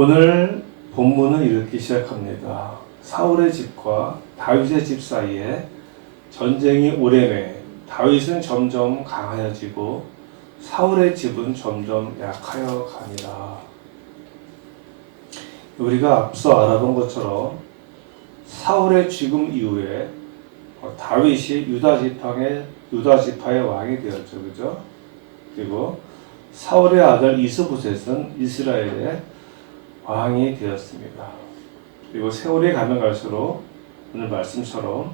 오늘 본문은 이렇게 시작합니다. 사울의 집과 다윗의 집 사이에 전쟁이 오래매 다윗은 점점 강하여지고 사울의 집은 점점 약하여 가니라. 우리가 앞서 알아본 것처럼 사울의 죽음 이후에 다윗이 유다 지파의 왕이 되었죠, 그죠? 그리고 사울의 아들 이스보셋은 이스라엘의 왕이 되었습니다. 그리고 세월이 가면 갈수록 오늘 말씀처럼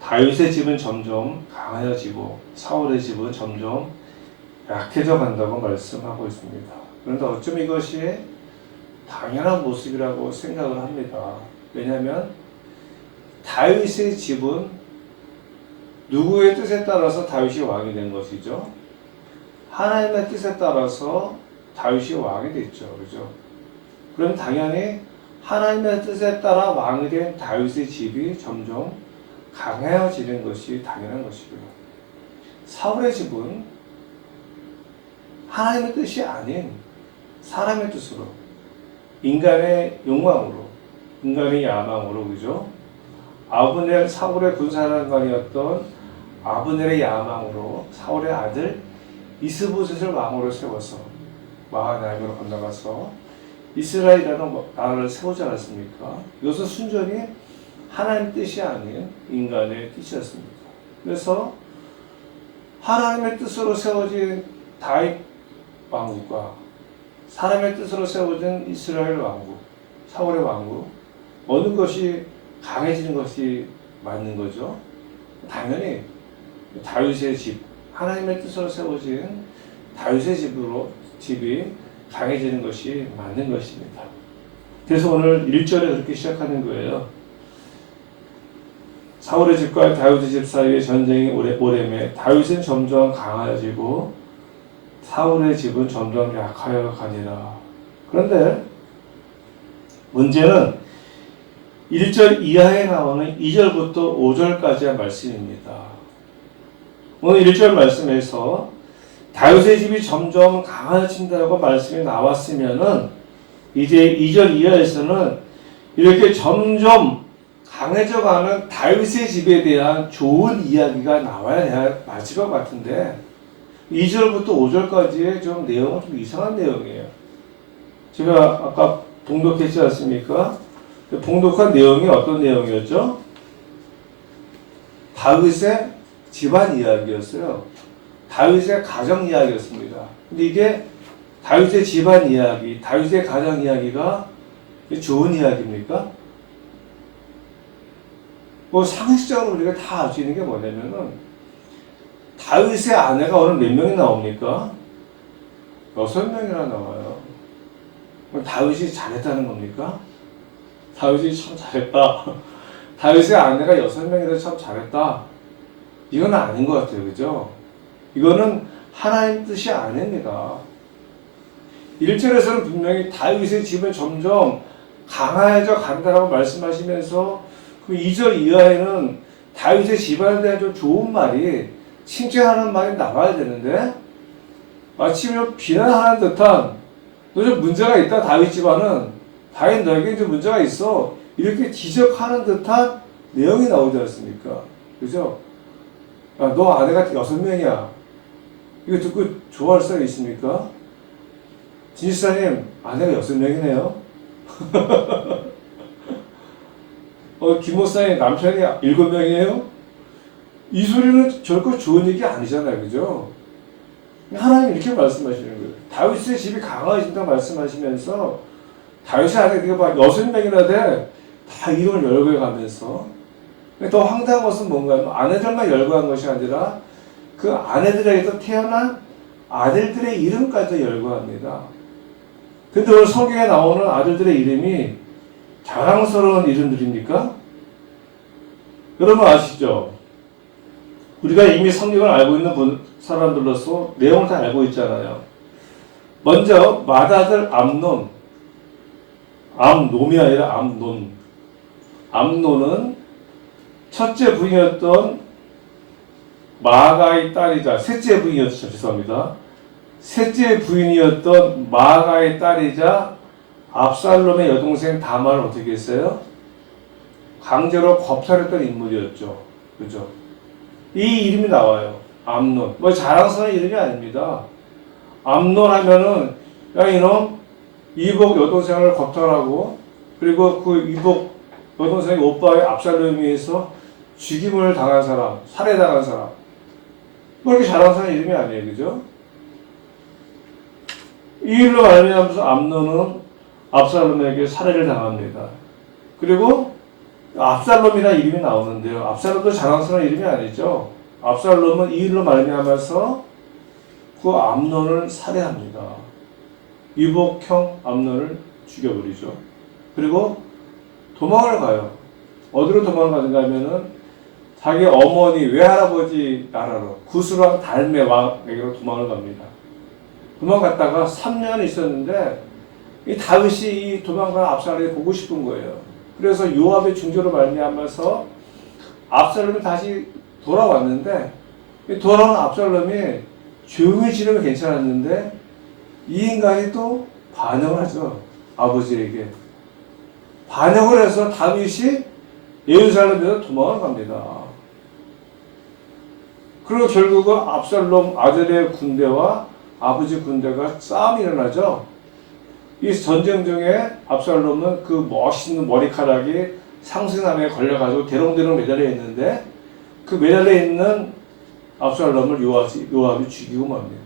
다윗의 집은 점점 강하여지고 사울의 집은 점점 약해져 간다고 말씀하고 있습니다. 그런데 어쩜 이것이 당연한 모습이라고 생각을 합니다. 왜냐하면 다윗의 집은 누구의 뜻에 따라서 다윗이 왕이 된 것이죠? 하나님의 뜻에 따라서 다윗이 왕이 됐죠. 그죠? 그럼 당연히 하나님의 뜻에 따라 왕이 된 다윗의 집이 점점 강해지는 것이 당연한 것이고요. 사울의 집은 하나님의 뜻이 아닌 사람의 뜻으로, 인간의 욕망으로, 인간의 야망으로, 그죠? 사울의 군사령관이었던 아브넬의 야망으로 사울의 아들 이스보셋을 왕으로 세워서 마하나임으로 건너가서 이스라엘이라는 나라를 세우지 않았습니까? 이것은 순전히 하나님의 뜻이 아닌 인간의 뜻이었습니다. 그래서 하나님의 뜻으로 세워진 다윗 왕국과 사람의 뜻으로 세워진 이스라엘 왕국, 사울의 왕국, 어느 것이 강해지는 것이 맞는 거죠? 당연히 다윗의 집, 하나님의 뜻으로 세워진 다윗의 집이 강해지는 것이 맞는 것입니다. 그래서 오늘 1절에 그렇게 시작하는 거예요. 사울의 집과 다윗의 집 사이에 전쟁이 오래매 다윗은 점점 강해지고 사울의 집은 점점 약하여 가니라. 그런데 문제는 1절 이하에 나오는 2절부터 5절까지의 말씀입니다. 오늘 1절 말씀에서 다윗의 집이 점점 강해진다고 말씀이 나왔으면은 이제 2절 이하에서는 이렇게 점점 강해져가는 다윗의 집에 대한 좋은 이야기가 나와야 맞을 것 같은데 2절부터 5절까지의 좀 내용은 좀 이상한 내용이에요. 제가 아까 봉독했지 않습니까? 봉독한 내용이 어떤 내용이었죠? 다윗의 집안 이야기였어요. 다윗의 가정 이야기였습니다. 근데 이게 다윗의 집안 이야기, 다윗의 가정 이야기가 좋은 이야기입니까? 뭐 상식적으로 우리가 다 알 수 있는 게 뭐냐면은 다윗의 아내가 오늘 몇 명이 나옵니까? 6명이나 나와요. 그럼 다윗이 잘했다는 겁니까? 다윗이 참 잘했다. 다윗의 아내가 6명이라 참 잘했다. 이건 아닌 것 같아요. 그죠? 이거는 하나님 뜻이 아닙니다. 1절에서는 분명히 다윗의 집은 점점 강해져 간다라고 말씀하시면서 그 2절 이하에는 다윗의 집안에 대한 좀 좋은 말이, 칭찬하는 말이 나와야 되는데 마치 비난하는 듯한, 너 좀 문제가 있다 다윗 집안은, 다윗 너에게 좀 문제가 있어, 이렇게 지적하는 듯한 내용이 나오지 않습니까? 그죠? 야, 너 아내가 6명이야. 이거 듣고 좋아할 사람이 있습니까? 진실사님, 아내가 6명이네요. 김 목사님, 남편이 7명이에요? 이 소리는 결코 좋은 얘기 아니잖아요. 그죠? 하나님 이렇게 말씀하시는 거예요. 다윗의 집이 강해진다고 말씀하시면서 다윗의 아내가 막 6명이나 돼. 다 이름을 열거해 가면서. 더 황당한 것은 뭔가요? 아내들만 열거한 것이 아니라 그 아내들에게서 태어난 아들들의 이름까지 열거합니다. 근데 오늘 성경에 나오는 아들들의 이름이 자랑스러운 이름들입니까? 여러분 아시죠? 우리가 이미 성경을 알고 있는 사람들로서 내용을 다 알고 있잖아요. 먼저 맏아들 암놈이 아니라 암논. 암논은 첫째 부인이었던 마아가의 딸이자 셋째 부인이었던 마아가의 딸이자 압살롬의 여동생 다말을 어떻게 했어요? 강제로 겁탈했던 인물이었죠. 그죠? 이 이름이 나와요. 암논. 뭐 자랑스러운 이름이 아닙니다. 암논 하면은, 야, 이놈, 이복 여동생을 겁탈하고, 그리고 그 이복 여동생의 오빠의 압살롬에 의해서 죽임을 당한 사람, 살해당한 사람. 뭐 이렇게 자랑스러운 이름이 아니에요. 그죠? 이 일로 말미암아서 암논은 압살롬에게 살해를 당합니다. 그리고 압살롬이라는 이름이 나오는데요. 압살롬도 자랑스러운 이름이 아니죠. 압살롬은 이 일로 말미암아서 그 암논을 살해합니다. 이복형 암논을 죽여버리죠. 그리고 도망을 가요. 어디로 도망을 가는가 하면은 자기 어머니 외할아버지 나라로 구스랑 달메 왕에게로 도망을 갑니다. 도망갔다가 3년 있었는데 이 다윗이 이 도망간 압살롬이 보고 싶은 거예요. 그래서 요압의 중조로 말미암아서 압살롬이 다시 돌아왔는데 돌아온 압살롬이 조용히 지내면 괜찮았는데 이 인간이 또 반역을 하죠. 아버지에게. 반역을 해서 다윗이 예루살렘에서 도망을 갑니다. 그리고 결국은 압살롬 아들의 군대와 아버지 군대가 싸움이 일어나죠. 이 전쟁 중에 압살롬은 그 멋있는 머리카락이 상승함에 걸려가지고 대롱대롱 매달려 있는데 그 매달려 있는 압살롬을 요압이 죽이고 맙니다.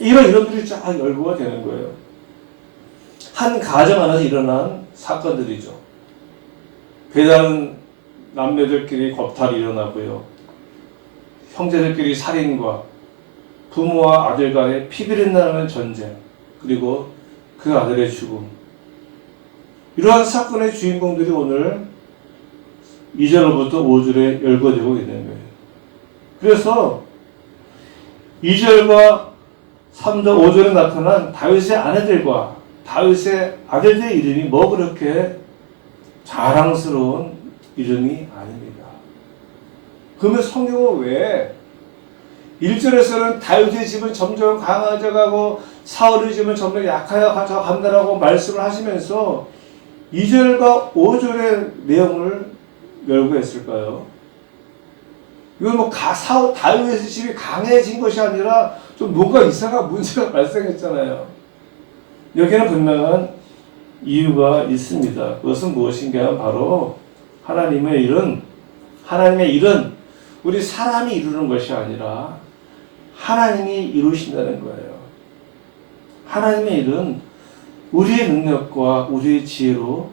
이런 이름들이 쫙 열거가 되는 거예요. 한 가정 안에서 일어난 사건들이죠. 배다른 남매들끼리 겁탈이 일어나고요. 형제들끼리 살인과 부모와 아들 간의 피비린 나는 전쟁, 그리고 그 아들의 죽음. 이러한 사건의 주인공들이 오늘 2절로부터 5절에 열거되고 있는 거예요. 그래서 2절과 3절, 5절에 나타난 다윗의 아내들과 다윗의 아들들의 이름이 뭐 그렇게 자랑스러운 이름이 아닙니다. 그러면 성경은 왜 1절에서는 다윗의 집은 점점 강해져 가고 사울의 집은 점점 약해져 간다라고 말씀을 하시면서 2절과 5절의 내용을 열거했을까요? 이건 뭐 다윗의 집이 강해진 것이 아니라 좀 뭔가 이상한 문제가 발생했잖아요. 여기는 분명한 이유가 있습니다. 그것은 무엇인가 하면 바로 하나님의 일은 우리 사람이 이루는 것이 아니라 하나님이 이루신다는 거예요. 하나님의 일은 우리의 능력과 우리의 지혜로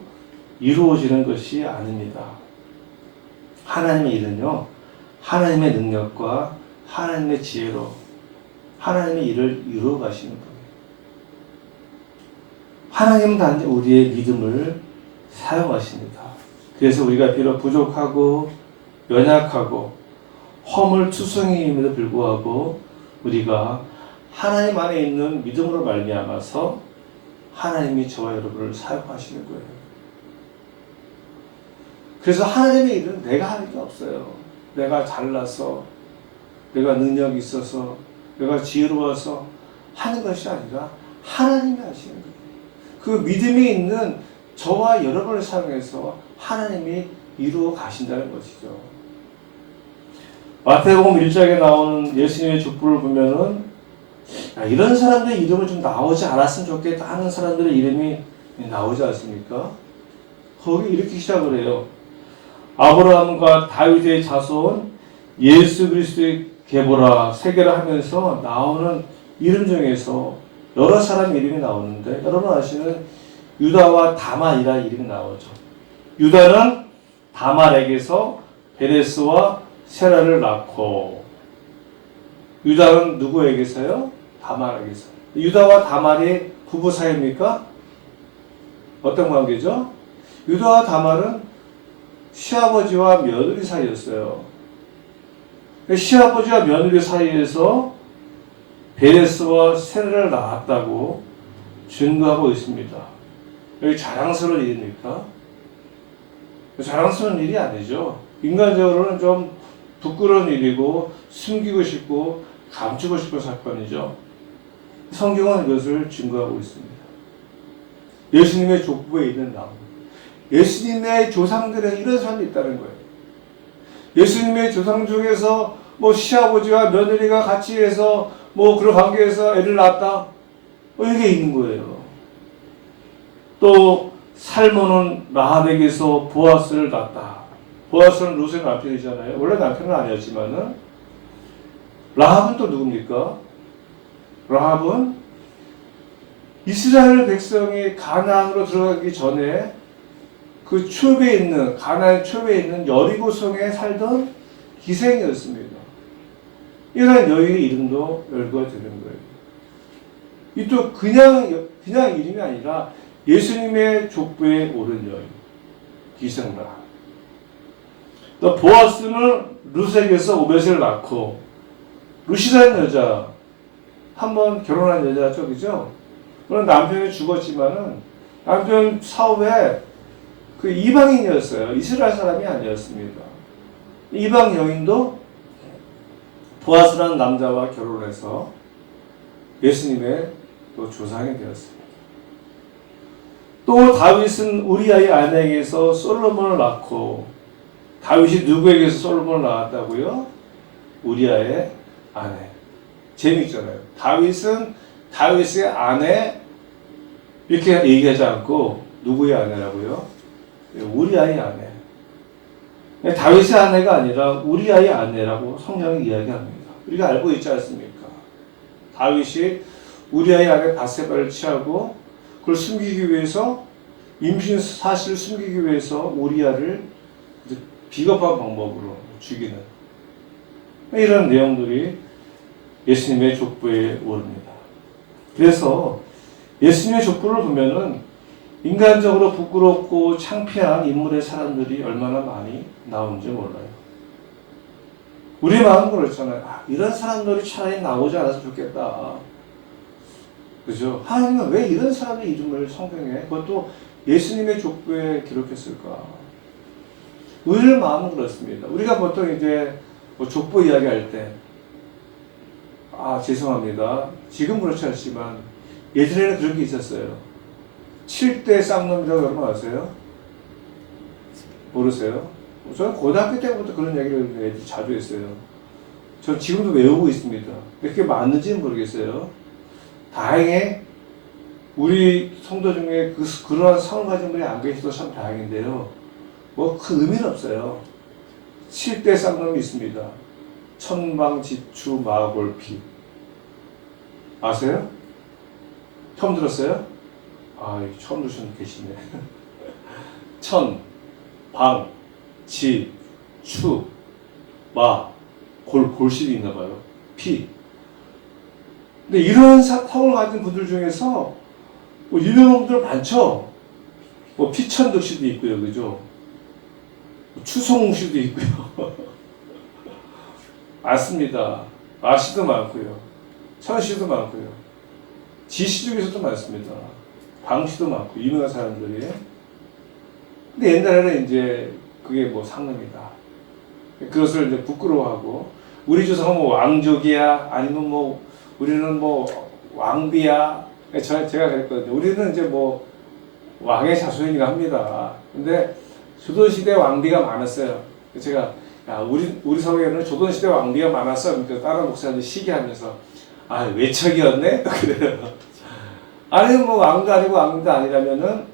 이루어지는 것이 아닙니다. 하나님의 일은요, 하나님의 능력과 하나님의 지혜로 하나님의 일을 이루어 가시는 거예요. 하나님은 단지 우리의 믿음을 사용하십니다. 그래서 우리가 비록 부족하고 연약하고 허물투성이임에도 불구하고 우리가 하나님 안에 있는 믿음으로 말미암아서 하나님이 저와 여러분을 사용하시는 거예요. 그래서 하나님의 일은 내가 하는 게 없어요. 내가 잘나서, 내가 능력이 있어서, 내가 지혜로워서 하는 것이 아니라 하나님이 하시는 거예요. 그 믿음이 있는 저와 여러분을 사용해서 하나님이 이루어 가신다는 것이죠. 마태복음 1장에 나오는 예수님의 족보를 보면은 이런 사람들의 이름은 좀 나오지 않았으면 좋겠다 하는 사람들의 이름이 나오지 않습니까? 거기 이렇게 시작을 해요. 아브라함과 다윗의 자손 예수 그리스도의 계보라 세계라 하면서 나오는 이름 중에서 여러 사람 이름이 나오는데 여러분 아시는 유다와 다말이라 이름이 나오죠. 유다는 다말에게서 베레스와 세라를 낳고 유다는 누구에게서요? 다말에게서. 유다와 다말이 부부 사이입니까? 어떤 관계죠? 유다와 다말은 시아버지와 며느리 사이였어요. 시아버지와 며느리 사이에서 베레스와 세라를 낳았다고 증거하고 있습니다. 여기 자랑스러운 일입니까? 자랑스러운 일이 아니죠. 인간적으로는 좀 부끄러운 일이고 숨기고 싶고 감추고 싶은 사건이죠. 성경은 이것을 증거하고 있습니다. 예수님의 족보에 있는 나무. 예수님의 조상들에 이런 사람이 있다는 거예요. 예수님의 조상 중에서 뭐 시아버지와 며느리가 같이 해서 뭐 그런 관계에서 애를 낳았다. 이게 있는 거예요. 또 살몬은 라합에게서 보아스를 낳았다. 보아스는 루스의 남편이잖아요. 원래 남편은 아니었지만은 라합은 또 누굽니까? 라합은 이스라엘 백성이 가나안으로 들어가기 전에 그 초입에 있는 가나안 초입에 있는 여리고성에 살던 기생이었습니다. 이런 여인의 이름도 열거가 되는 거예요. 이 또 그냥 이름이 아니라 예수님의 족보에 오른 여인 기생라. 또 보아스는 룻에게서 오벳을 낳고 룻이라는 여자 한번 결혼한 여자죠, 그죠? 그런 남편이 죽었지만은 남편 사후에 그 이방인이었어요. 이스라엘 사람이 아니었습니다. 이방 여인도 보아스라는 남자와 결혼해서 예수님의 또 조상이 되었습니다. 또 다윗은 우리아의 아내에게서 솔로몬을 낳고, 다윗이 누구에게서 솔로몬을 낳았다고요? 우리아의 아내. 재미있잖아요. 다윗은 다윗의 아내 이렇게 얘기하지 않고 누구의 아내라고요? 우리아의 아내. 다윗의 아내가 아니라 우리아의 아내라고 성경이 이야기합니다. 우리가 알고 있지 않습니까? 다윗이 우리아의 아내 바세바를 취하고 그걸 숨기기 위해서, 임신 사실을 숨기기 위해서 우리아를 비겁한 방법으로 죽이는 이런 내용들이 예수님의 족보에 오릅니다. 그래서 예수님의 족보를 보면은 인간적으로 부끄럽고 창피한 인물의 사람들이 얼마나 많이 나오는지 몰라요. 우리 마음은 그렇잖아요. 이런 사람들이 차라리 나오지 않았으면 좋겠다. 그죠? 하나님은 왜 이런 사람의 이름을 성경에, 그것도 예수님의 족보에 기록했을까? 우리의 마음은 그렇습니다. 우리가 보통 이제 뭐 족보 이야기할 때, 죄송합니다. 지금 그렇지 않지만 예전에는 그런 게 있었어요. 7대 쌍놈이라고 여러분 아세요? 모르세요? 저는 고등학교 때부터 그런 얘기를 자주 했어요. 전 지금도 외우고 있습니다. 그게 맞는지는 모르겠어요. 다행히 우리 성도 중에 그러한 성을 가진 분이 안 계셔서 참 다행인데요. 뭐 그 의미는 없어요. 7대 쌍놈이 있습니다. 천방지추 마골피. 아세요? 처음 들었어요? 처음 들으신 분 계시네. 천, 방, 지, 추, 마, 골실이 있나 봐요. 피. 근데 이런 성을 가진 분들 중에서 뭐 유명한 분들 많죠? 뭐 피천득 씨도 있고요, 그죠? 추성웅 씨도 있고요. 맞습니다. 마씨도 많고요. 천씨도 많고요. 지씨 중에서도 많습니다. 방씨도 많고, 유명한 사람들이. 근데 옛날에는 이제 그게 뭐 상놈이다. 그것을 이제 부끄러워하고, 우리 조상은 뭐 왕족이야, 아니면 뭐, 우리는 뭐 왕비야. 제가 그랬거든요. 우리는 이제 뭐 왕의 자손이긴 합니다. 근데 조선시대 왕비가 많았어요. 제가, 우리 사회에는 조선시대 왕비가 많았어. 그러니까 다른 목사님들 시기하면서, 외척이었네? 그래요. 아니면 뭐 왕도 아니고 왕도 아니라면은,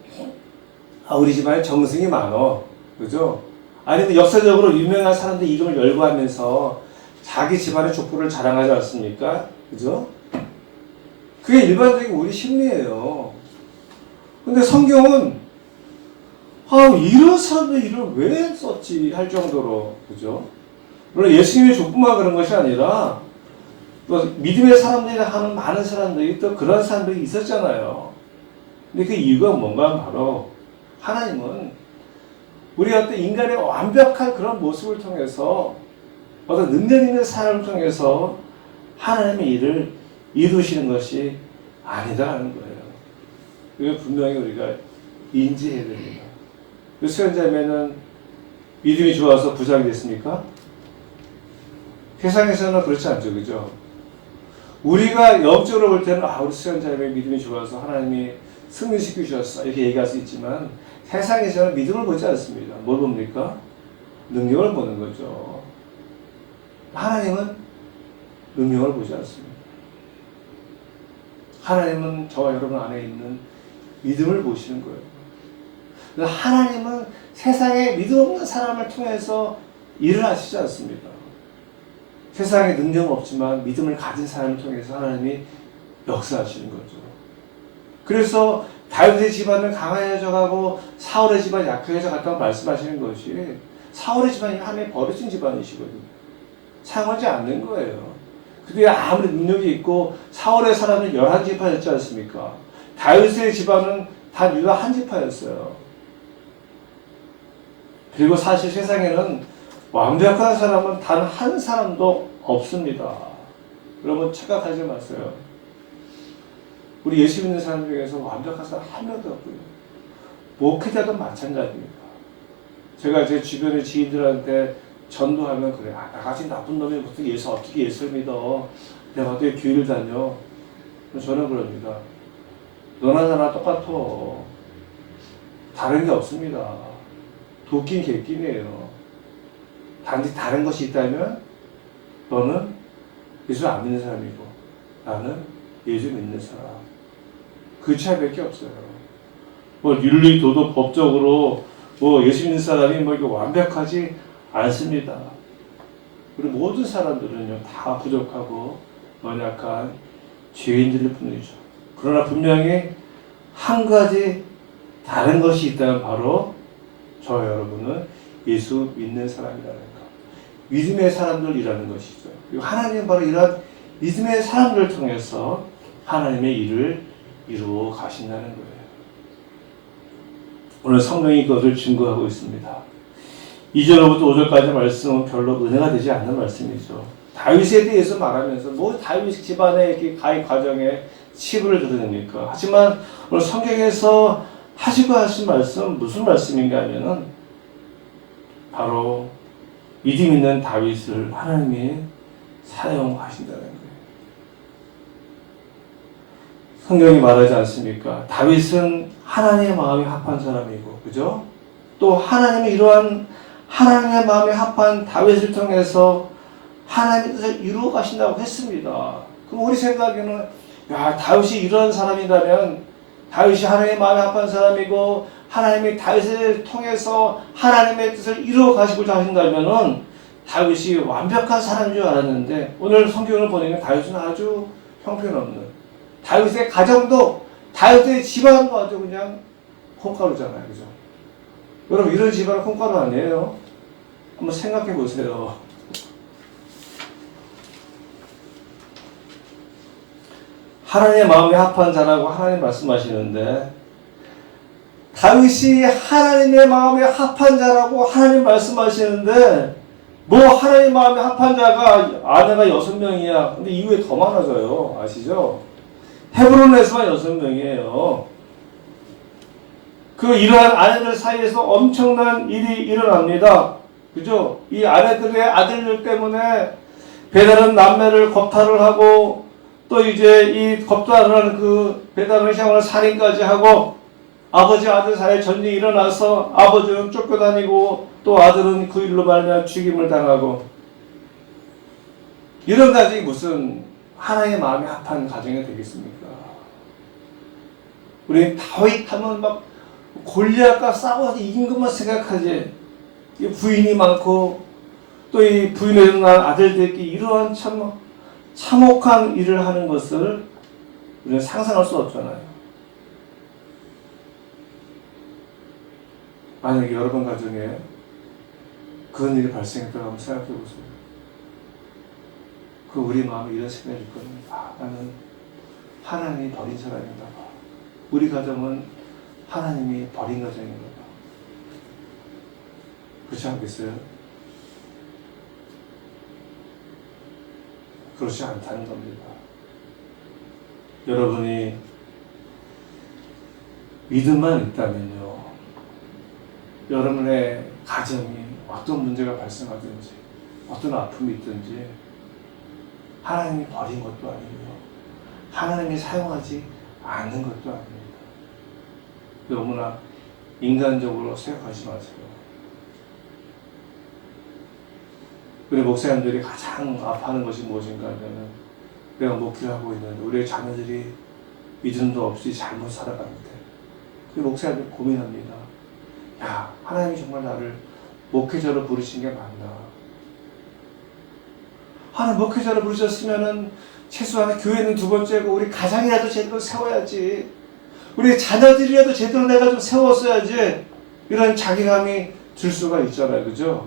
우리 집안에 정승이 많어. 그죠? 아니면 역사적으로 유명한 사람들 이름을 열거하면서 자기 집안의 족보를 자랑하지 않습니까? 그죠? 그게 일반적인 우리 심리예요. 근데 성경은 이런 사람들 이름을 왜 썼지 할 정도로, 그죠? 물론 예수님의 족보만 그런 것이 아니라 또 믿음의 사람들이 하는 많은 사람들이 또 그런 사람들이 있었잖아요. 근데 그 이유가 뭔가 하면 바로 하나님은 우리 어떤 인간의 완벽한 그런 모습을 통해서 어떤 능력 있는 사람을 통해서 하나님의 일을 이루시는 것이 아니다라는 거예요. 이걸 분명히 우리가 인지해야 됩니다. 수연자매는 믿음이 좋아서 부장이 됐습니까? 세상에서는 그렇지 않죠, 그죠? 우리가 영적으로 볼 때는 우리 수연자매 믿음이 좋아서 하나님이 승리시켜 주셨어. 이렇게 얘기할 수 있지만 세상에서는 믿음을 보지 않습니다. 뭘 봅니까? 능력을 보는 거죠. 하나님은 능력을 보지 않습니다. 하나님은 저와 여러분 안에 있는 믿음을 보시는 거예요. 하나님은 세상에 믿음 없는 사람을 통해서 일을 하시지 않습니다. 세상에 능력은 없지만 믿음을 가진 사람을 통해서 하나님이 역사하시는 거죠. 그래서 다윗의 집안은 강해져 가고 사울의 집안이 약해져 갔다고 말씀하시는 것이, 사울의 집안이 하나님의 버려진 집안이시거든요. 사용하지 않는 거예요. 그게 아무리 능력이 있고 사울의 사람은 11지파였지 않습니까? 다윗의 집안은 단 유다 한 지파였어요. 그리고 사실 세상에는 완벽한 사람은 단 한 사람도 없습니다. 여러분 착각하지 마세요. 우리 예수 믿는 사람 중에서 완벽한 사람 한 명도 없고요. 목회자도 마찬가지입니다. 제가 제 주변의 지인들한테 전도하면 그래. 나같이 나쁜 놈이 어떻게 예수를 믿어. 내가 어떻게 교회를 다녀. 저는 그럽니다. 너나 나나 똑같아. 다른 게 없습니다. 도끼는 객끼이에요. 단지 다른 것이 있다면 너는 예수 안 믿는 사람이고 나는 예수 믿는 사람. 그 차이밖에 없어요. 뭐 윤리, 도덕, 법적으로 뭐 예수 믿는 사람이 뭐 이거 완벽하지 않습니다. 우리 모든 사람들은요 다 부족하고 연약한 죄인들일 뿐이죠. 그러나 분명히 한 가지 다른 것이 있다면 바로 저와 여러분은 예수 믿는 사람이라는 것. 믿음의 사람들이라는 것이죠. 그리고 하나님은 바로 이런 믿음의 사람들을 통해서 하나님의 일을 이루어 가신다는 거예요. 오늘 성경이 그것을 증거하고 있습니다. 2절부터 5절까지 말씀은 별로 은혜가 되지 않는 말씀이죠. 다윗에 대해서 말하면서 뭐 다윗 집안의 이렇게 가입 과정에 치부를 드러냅니까? 하지만 오늘 성경에서 하시고 하신 말씀 무슨 말씀인가 하면은 바로 믿음 있는 다윗을 하나님이 사용하신다는 거예요. 성경이 말하지 않습니까? 다윗은 하나님의 마음에 합한 사람이고, 그죠? 또 하나님이 이러한 하나님의 마음에 합한 다윗을 통해서 하나님의 뜻을 이루어 가신다고 했습니다. 그럼 우리 생각에는 야, 다윗이 이런 사람이라면 다윗이 하나님의 마음에 합한 사람이고 하나님이 다윗을 통해서 하나님의 뜻을 이루어 가시고자 하신다면은 다윗이 완벽한 사람인 줄 알았는데 오늘 성경을 보니까 다윗은 아주 형편없는, 다윗의 가정도 다윗의 집안도 아주 그냥 콩가루잖아요. 그죠? 여러분 이런 집안은 콩가루 아니에요? 한번 생각해 보세요. 하나님의 마음에 합한 자라고 하나님 말씀하시는데 다윗이 하나님의 마음에 합한 자라고 하나님 말씀하시는데 뭐 하나님 마음에 합한 자가 아내가 6명이야. 근데 이후에 더 많아져요. 아시죠? 헤브론에서만 6명이에요. 그 이러한 아내들 사이에서 엄청난 일이 일어납니다. 그죠? 이 아내들의 아들들 때문에 배다른 남매를 겁탈을 하고 또 이제 이 겁탈을 그 배다른 형을 살인까지 하고 아버지 아들 사이에 전쟁이 일어나서 아버지는 쫓겨다니고 또 아들은 그 일로 말미암아 죽임을 당하고 이런 가정이 무슨 하나님의 마음에 합한 가정이 되겠습니까? 우리 다윗 하면 막 골리앗과 싸워서 이긴 것만 생각하지 이 부인이 많고 또 이 부인에서 난 아들들끼리 이러한 참 참혹한 일을 하는 것을 우리는 상상할 수 없잖아요. 만약에 여러분 가정에 그런 일이 발생했다고 한번 생각해 보세요. 그 우리 마음에 이런 생각이 있거든요. 아, 나는 하나님이 버린 사람인가 봐. 우리 가정은 하나님이 버린 가정인가 봐. 그렇지 않겠어요? 그렇지 않다는 겁니다. 여러분이 믿음만 있다면요. 여러분의 가정이 어떤 문제가 발생하든지 어떤 아픔이 있든지 하나님이 버린 것도 아니고요. 하나님이 사용하지 않는 것도 아닙니다. 너무나 인간적으로 생각하지 마세요. 우리 목사님들이 가장 아파하는 것이 무엇인가 하면은 내가 목회를 하고 있는 우리의 자녀들이 믿음도 없이 잘못 살아가는데 그 목사님들 고민합니다. 야, 하나님이 정말 나를 목회자로 부르신 게 맞나? 하나님 목회자로 부르셨으면은 최소한 교회는 두 번째고 우리 가정이라도 제대로 세워야지. 우리 자녀들이라도 제대로 내가 좀 세웠어야지. 이런 자괴감이 들 수가 있잖아요. 그죠?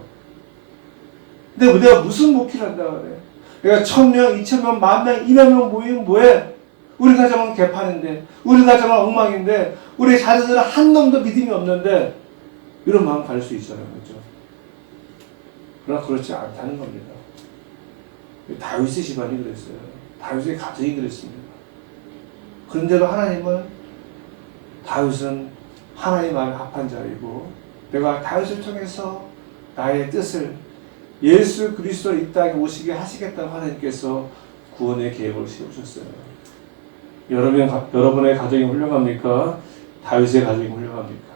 근데 내가 무슨 목회를 한다 그래? 내가 1000명, 2000명, 10,000명, 20,000명 모이면 뭐해? 우리 가정은 개판인데, 우리 가정은 엉망인데, 우리 자녀들은 한 놈도 믿음이 없는데, 이런 마음 가질 수 있잖아요. 그죠? 그러나 그렇지 않다는 겁니다. 다윗의 집안이 그랬어요. 다윗의 가정이 그랬습니다. 그런데도 하나님은 다윗은 하나님 마음에 합한 자이고 내가 다윗을 통해서 나의 뜻을 예수 그리스도 이 땅에 오시게 하시겠다고 하나님께서 구원의 계획을 세우셨어요. 여러분의 가정이 훌륭합니까? 다윗의 가정이 훌륭합니까?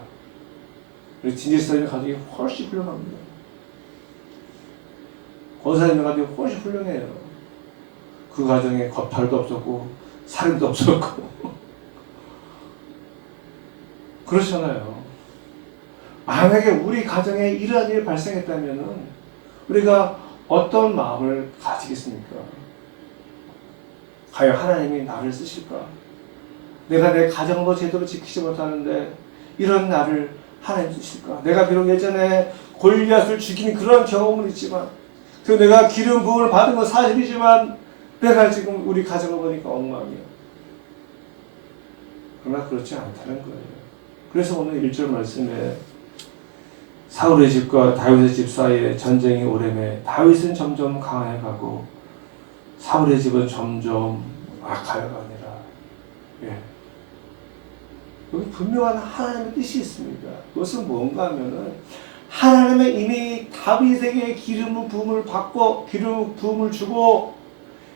우리 진지사님의 가정이 훨씬 훌륭합니다. 권사님의 가정이 훨씬 훌륭해요. 그 가정에 겁탈도 없었고 살인도 없었고 그렇잖아요. 만약에 우리 가정에 이러한 일이 발생했다면 우리가 어떤 마음을 가지겠습니까? 과연 하나님이 나를 쓰실까? 내가 내 가정도 제대로 지키지 못하는데 이런 나를 하나님 쓰실까? 내가 비록 예전에 골리앗을 죽인 그런 경험은 있지만 그 내가 기름 부음을 받은 건 사실이지만 내가 지금 우리 가정을 보니까 엉망이야. 그러나 그렇지 않다는 거예요. 그래서 오늘 1절 말씀에 사울의 집과 다윗의 집 사이에 전쟁이 오래매 다윗은 점점 강해가고 사울의 집은 점점 악하여가니라. 예. 여기 분명한 하나님의 뜻이 있습니다. 그것은 뭔가 하면은 하나님은 이미 다윗에게 기름 부음을 받고 기름 부음을 주고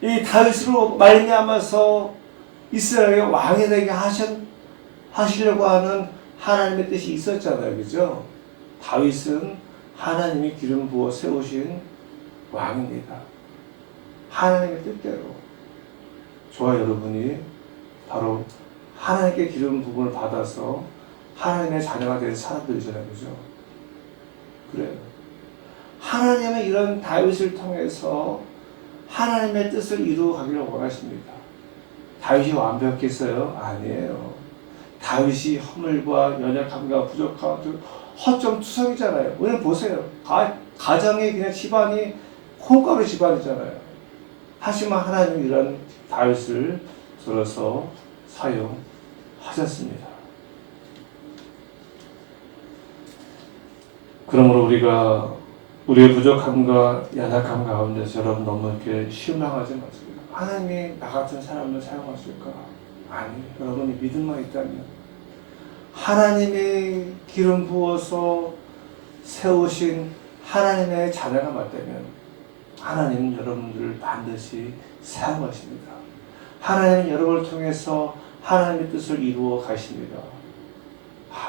이 다윗으로 말미암아서 이스라엘의 왕이 되게 하시려고 하는 하나님의 뜻이 있었잖아요. 그죠? 다윗은 하나님이 기름 부어 세우신 왕입니다. 하나님의 뜻대로 저와 여러분이 바로 하나님께 기름 부음을 받아서 하나님의 자녀가 된 사람들이잖아요. 그죠? 그래요. 하나님은 이런 다윗을 통해서 하나님의 뜻을 이루어가기를 원하십니다. 다윗이 완벽했어요? 아니에요. 다윗이 허물과 연약함과 부족함, 허점투성이잖아요. 오늘 보세요. 가정이 그냥 집안이 콩가루 집안이잖아요. 하지만 하나님은 이런 다윗을 들어서 사용하셨습니다. 그러므로 우리가 우리의 부족함과 연약함 가운데서 여러분 너무 이렇게 실망하지 마세요. 하나님이 나 같은 사람을 사용하실까? 아니, 여러분이 믿음만 있다면 하나님이 기름 부어서 세우신 하나님의 자녀가 맞다면 하나님은 여러분들을 반드시 사용하십니다. 하나님은 여러분을 통해서 하나님의 뜻을 이루어 가십니다.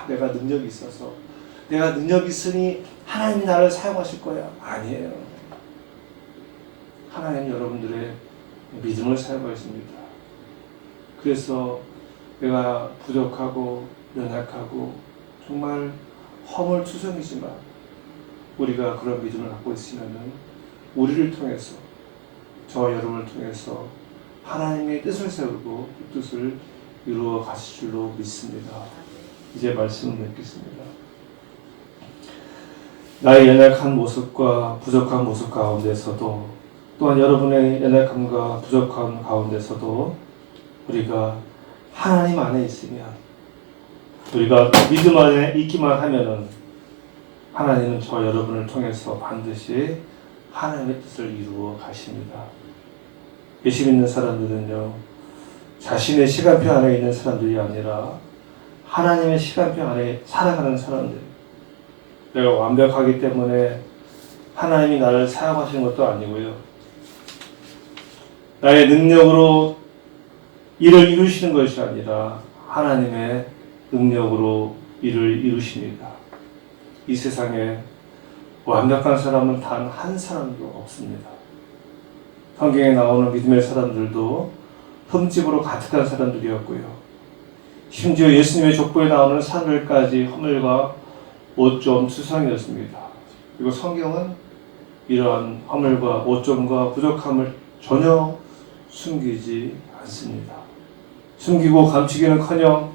내가 능력이 있어서 내가 능력이 있으니 하나님이 나를 사용하실 거야. 아니에요. 하나님은 여러분들의 믿음을 사용하십니다. 그래서 내가 부족하고 연약하고 정말 허물투성이지만 우리가 그런 믿음을 갖고 있으면 우리를 통해서 저와 여러분을 통해서 하나님의 뜻을 세우고 그 뜻을 이루어 가실 줄로 믿습니다. 이제 말씀을 맺겠습니다. 나의 연약한 모습과 부족한 모습 가운데서도 또한 여러분의 연약함과 부족한 가운데서도 우리가 하나님 안에 있으면 우리가 믿음 안에 있기만 하면은 하나님은 저와 여러분을 통해서 반드시 하나님의 뜻을 이루어 가십니다. 예수 믿는 사람들은요, 자신의 시간표 안에 있는 사람들이 아니라 하나님의 시간표 안에 살아가는 사람들. 내가 완벽하기 때문에 하나님이 나를 사용하시는 것도 아니고요. 나의 능력으로 일을 이루시는 것이 아니라 하나님의 능력으로 일을 이루십니다. 이 세상에 완벽한 사람은 단 한 사람도 없습니다. 성경에 나오는 믿음의 사람들도 흠집으로 가득한 사람들이었고요. 심지어 예수님의 족보에 나오는 사람들까지 허물과 오점 투성이었습니다. 그리고 성경은 이러한 허물과 오점과 부족함을 전혀 숨기지 않습니다. 숨기고 감추기는커녕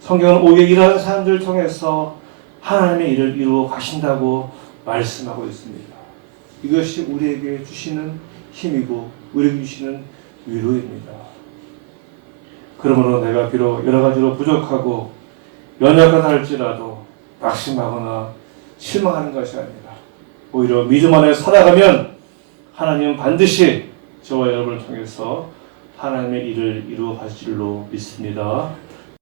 성경은 오히려 이러한 사람들을 통해서 하나님의 일을 이루어 가신다고 말씀하고 있습니다. 이것이 우리에게 주시는 힘이고 우리에게 주시는 위로입니다. 그러므로 내가 비록 여러 가지로 부족하고 연약하다 할지라도 낙심하거나 실망하는 것이 아니라 오히려 믿음 안에 살아가면 하나님은 반드시 저와 여러분을 통해서 하나님의 일을 이루어 가실 줄로 믿습니다.